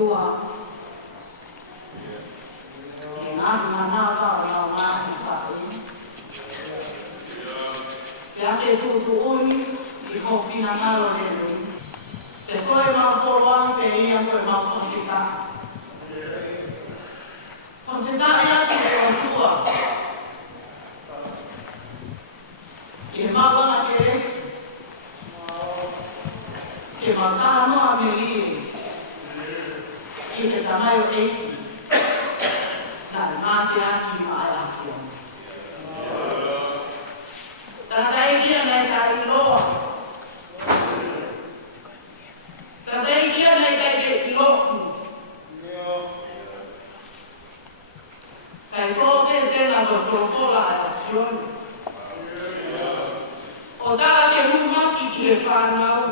tua. E ngā mana wao ngā ngāhi whae. Te ake tūtu ui i hōwhina ngaro rere. Te koe mau poroang te ia koe mau whawhita. Whawhita e atu e o tua. Ke mawana ke resi. Ke mautana noa me lie. Ki te tamai o eiki. Nā māte aki ma ai awhia. Tata ikia nei tai iloa. Tata ikia nei tai te iloku. Kai tō pe tēnā ko whorowhora ai awhioni. O tala ke humaki ki he whānau.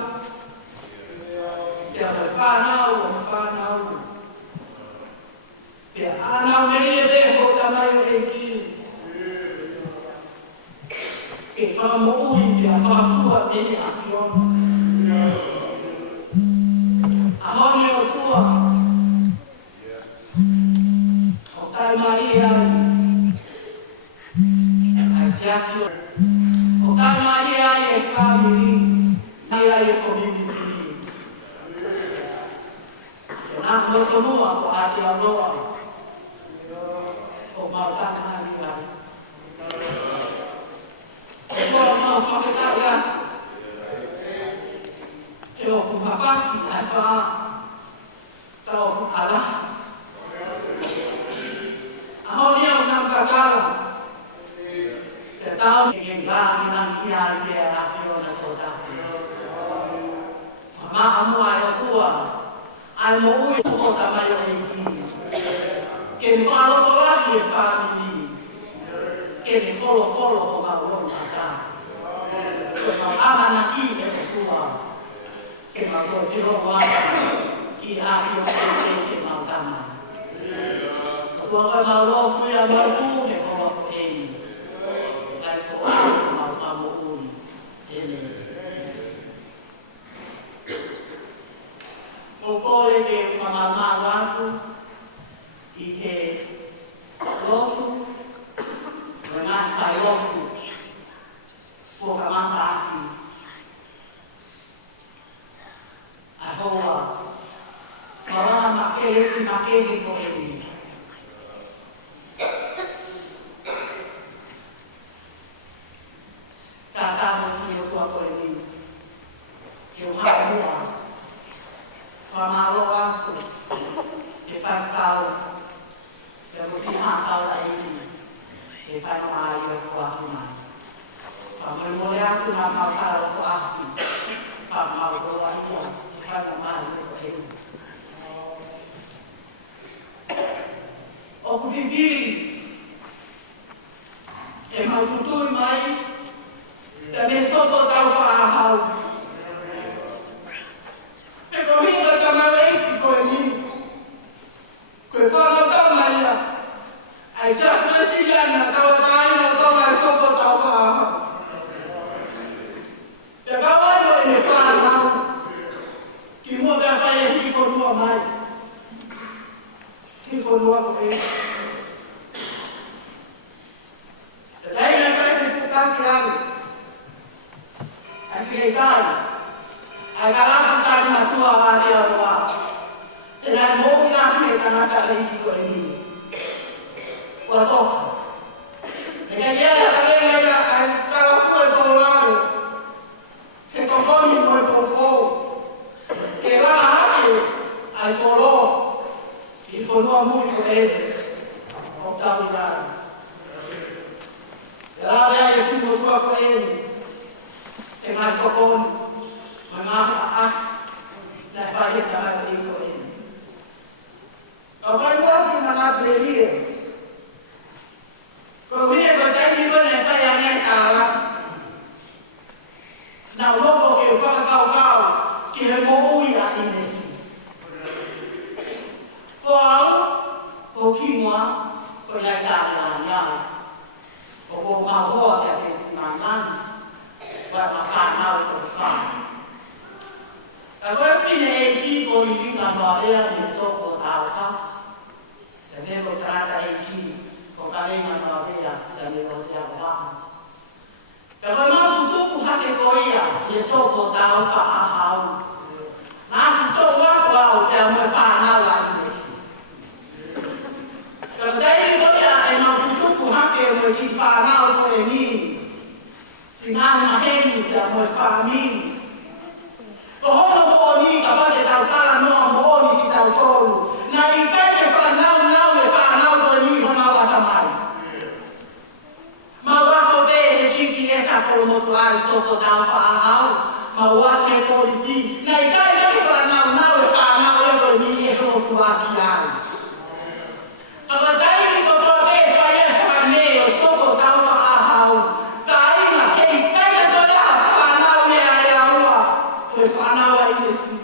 Te awhai whānau o whānau. Te anau meri e te ho tamai o eiki. Ke whamoi te a whawhua mene a whiona. Ahoni o tua. O tai mari ai. Ai siasi o. O tai mari ai e whamiri. Ai ai e community. E nā moto mua ko ake aroa. O mautana ai ai. E koa mau whawhetau ia. E o kuhapaki ai wha. Tau o kukala. Ahoni au nā kakala. Te tau e ke ngāmi nangi ia i ke a whiona ko tāpia. Maa mua e o kua. Ai mo ui o tamai o eiki. Ke ni whanoko laki e whamini. Ke ni kolo o maurong ata. Ke mau amana ki e o kua. Ke mau koe whiro waka. Ki haki o ke mau tama. Ka kua koe mau loku ia maru he kolo ko ei. Kai ko au mau whamo ui. Ele. O kore ke whamamāru atu i he lotu, o ngāti pai lotu, ko ka mata aki. Ai hoa, marana makelesi makele ko eni. Ka tāmo ki o tua ko eni, ke o hapua. Whamaro atu, e whaitau, e musi hātau la eki, e whaino ai o kua tuna. Whamore atu nā mautara o kua ati, whamaro kua ia, e whaino mai o kua eki. O kuhingiri, e maututui mai, te me soko tau whaahau. E ko hinga tamau eiki koe ni. Koe whanau tama ia. Ai safnasi lana tawa taina toma e soko tau whaha. Te kawaino e ne whanau. Ki mua mea whai e hifo nua mai. Hifo nua ko e. Te taina kare te putaki ame. Ai si e tai. Ai kalaka tāri na tua a te aroa. Te rai mōi ake e kanaka reiti ko e ni. Ua toka. E kai kia e kalenga ia ai kalakua e tō laro. He tokoni mo e pōpō. Ke la hake ai kōlo. I whanua mui ko e. O tawi kāri. Te la rea e whimo tua ko e. Te ngai tokoni. Mangaka ak na pahit na magdito in. Kapag wafin na nagbeliye, kung hindi ko tayo ba na kaya niya kala, na uloko kayo whakakau-kau, kaya mo uwi na inesi. Kung ko kimwa, ko nagsari lang yan, o kung mahuwa kaya kinsimangan, ba makanaw ito whang. Agora, fine, e dico, mi dica, ma è a me sopra. ko tata e ki ko ka le na ma vea ta le o te ava. Ka ko ma tu tu ha te ko ia e so ko ta fa a hau. Na tu wa wa o te mo fa na la ni si. Ka dai ko ia e ma tu tu ha te mo ki fa na o ko e ni. Sina ma he ni te mo fa ni. Ko hono mo ni ka ba te tau kala no mo ni ki tau tolu. Na i kai te whanau e whanau ko ni hona wata mai. Ma wako be he GPS a kolo motu ai soko tau whaahau. Ma wake polisi. Na i kai te whanau e whanau e ko ni he hoku aki ai. Ako dai ki koto be whai e whane o soko tau whaahau. Ka inga ke i kai te toa whanau e ai aua. Ko e whanau ai nesi.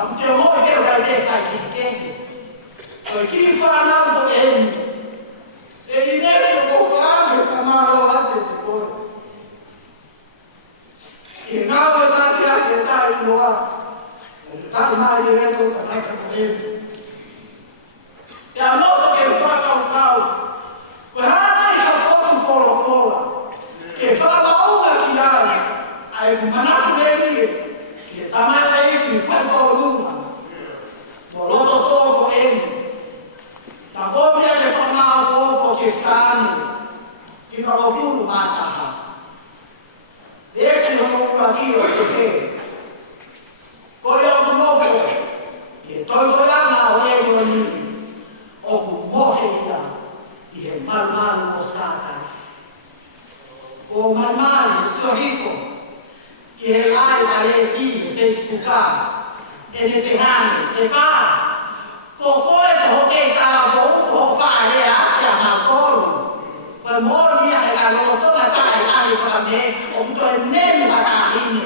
Tam te mo ke o dai te kai ki ke. Ko ki fa na mo en. E ine se ko fa me fa ma lo ate ko. E na o ta te a ke ta I lo a. Ta ma ri e ko ta ka ko en. E a no ke fa ka o ka. Ko ha na I ka ko folo folo. Ke fa ba o ka ki ai. Ai mana ko me ri. Ke ta ma ai ki fa ko luma. Moloto todo en. Ta copia le formava poco che sanno. Che non lo fu mata. Esse non lo Dio perché. Poi ho un nuovo. Che tolgo la mano e lì. O un moria. Che mal lo Satana. O mal sorriso. Che l'hai da leggi Facebookare. E ne pehane, e va, cocoe che ta bo ko fa le a ya ma ko per morire e la loro la fai ai fa me o to ne ma ta ni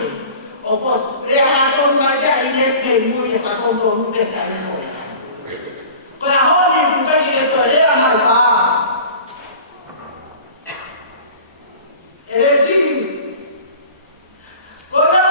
o ko le ha to ma ja ineste mu che fa con to nu che ta no ko la ho ni ku ka ni to le a ma va e le ti ko la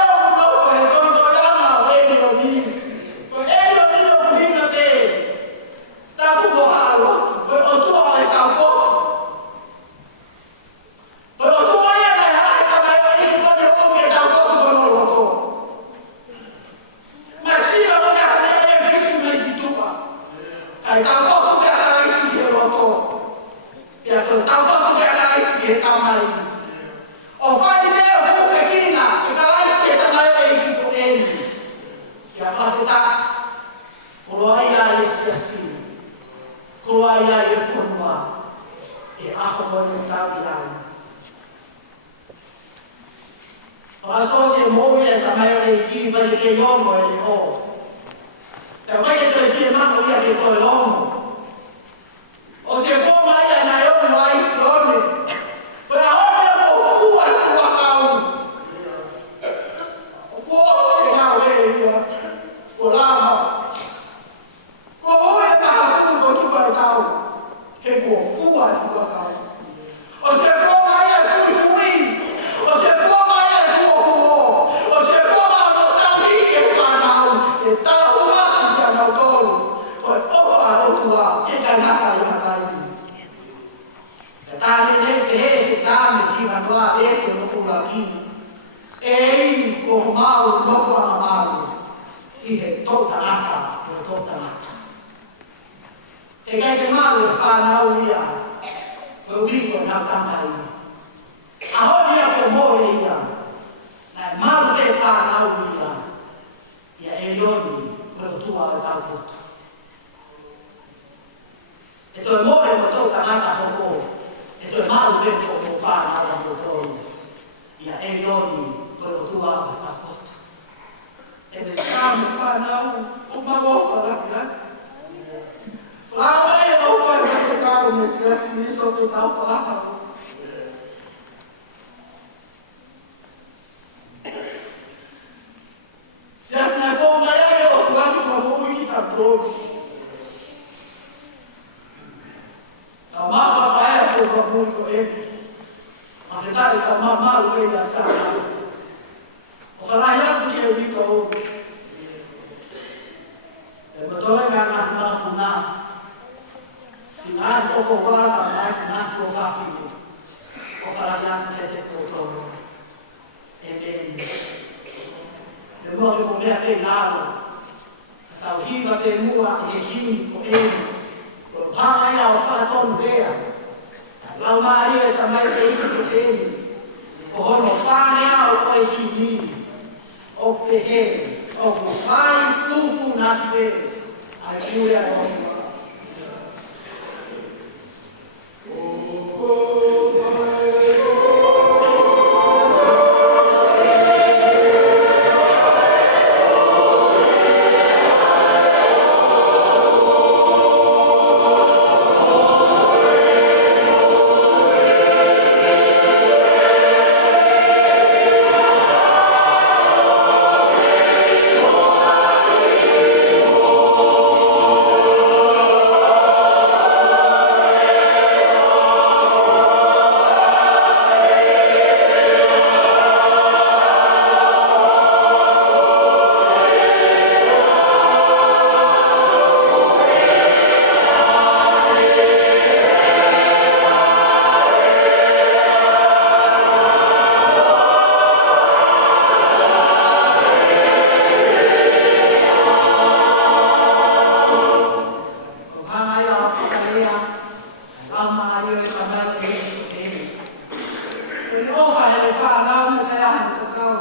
e whanau me te ahi te kau.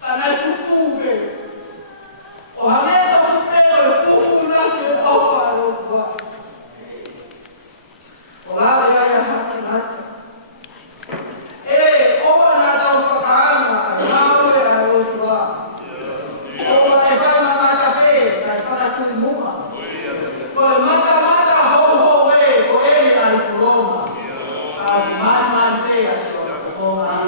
Tanai fufuge. O haneta fupeo e fufu na ke opa e opa. O lawe ai a haki haki. E, opa na tau whakaanga, lawe ai opa. Opa e whana na ka pe, kai whakatui mua. Ko e mata mata hou hou e, ko eri ai pulonga. Ai mai mai te a so, o ai.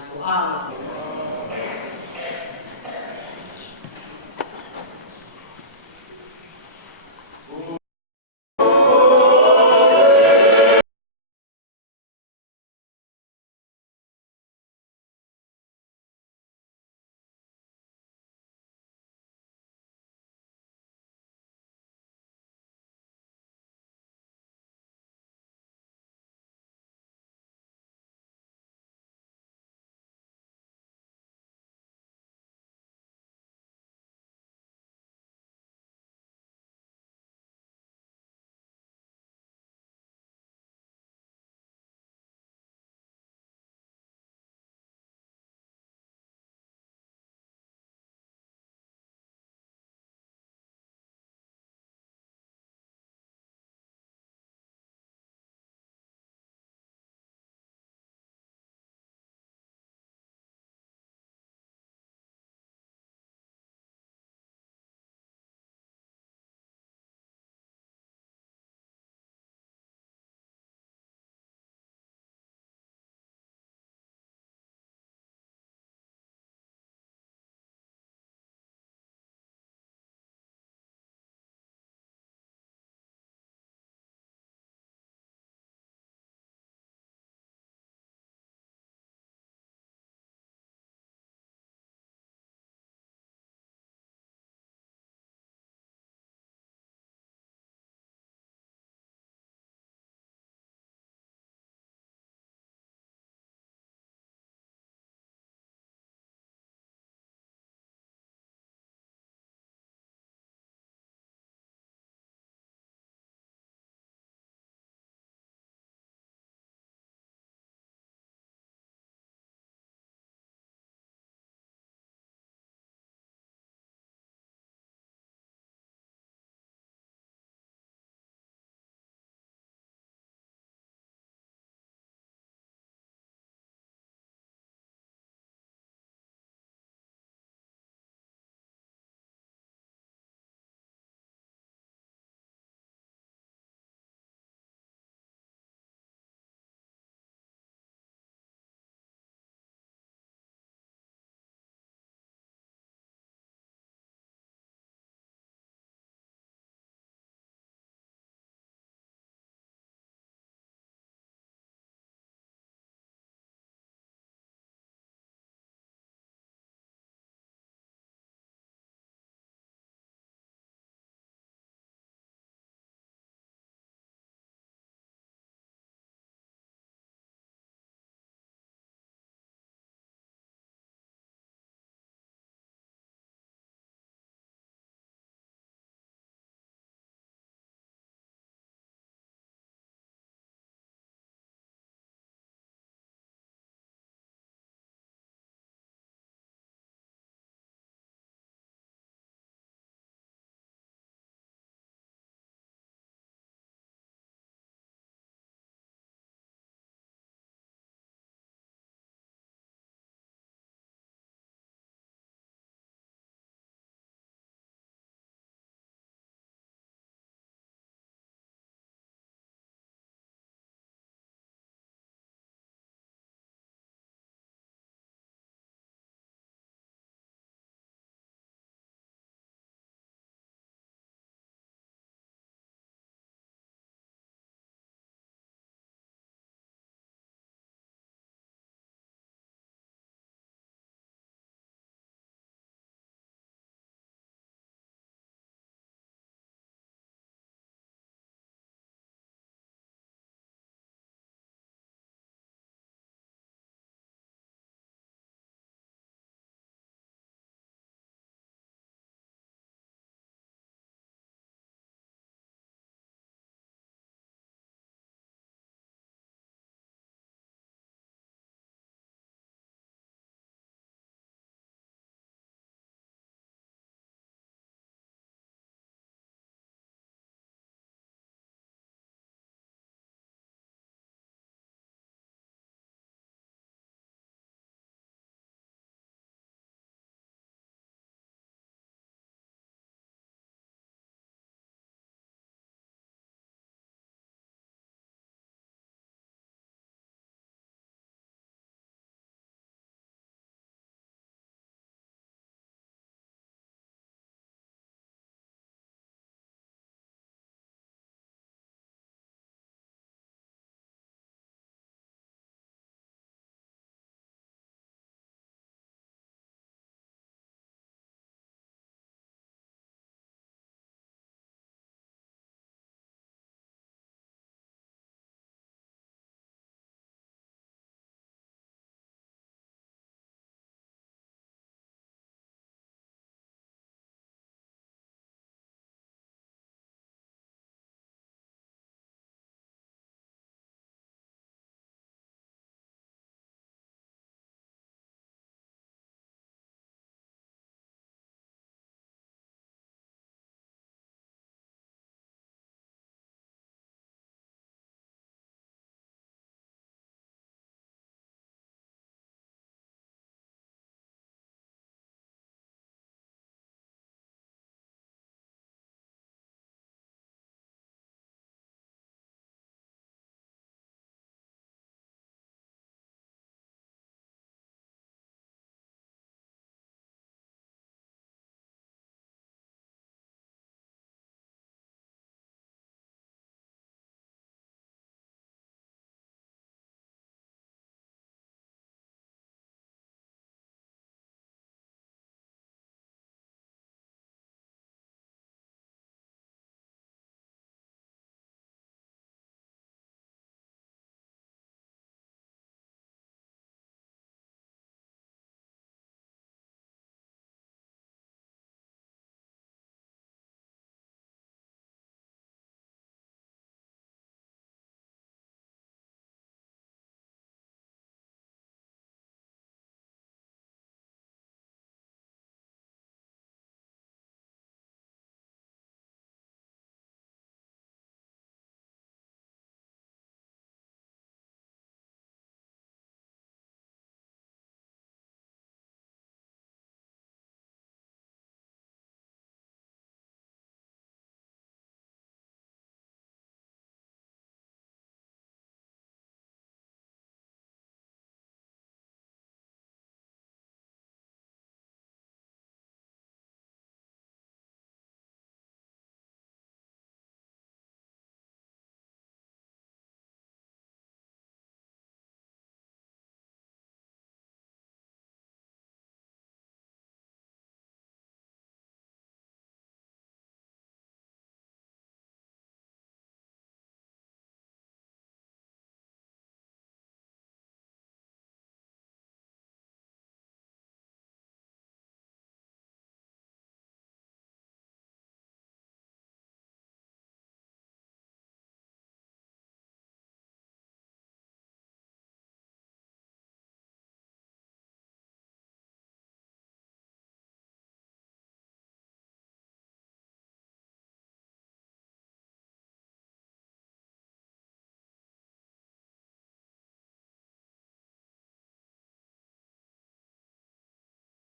Thank you.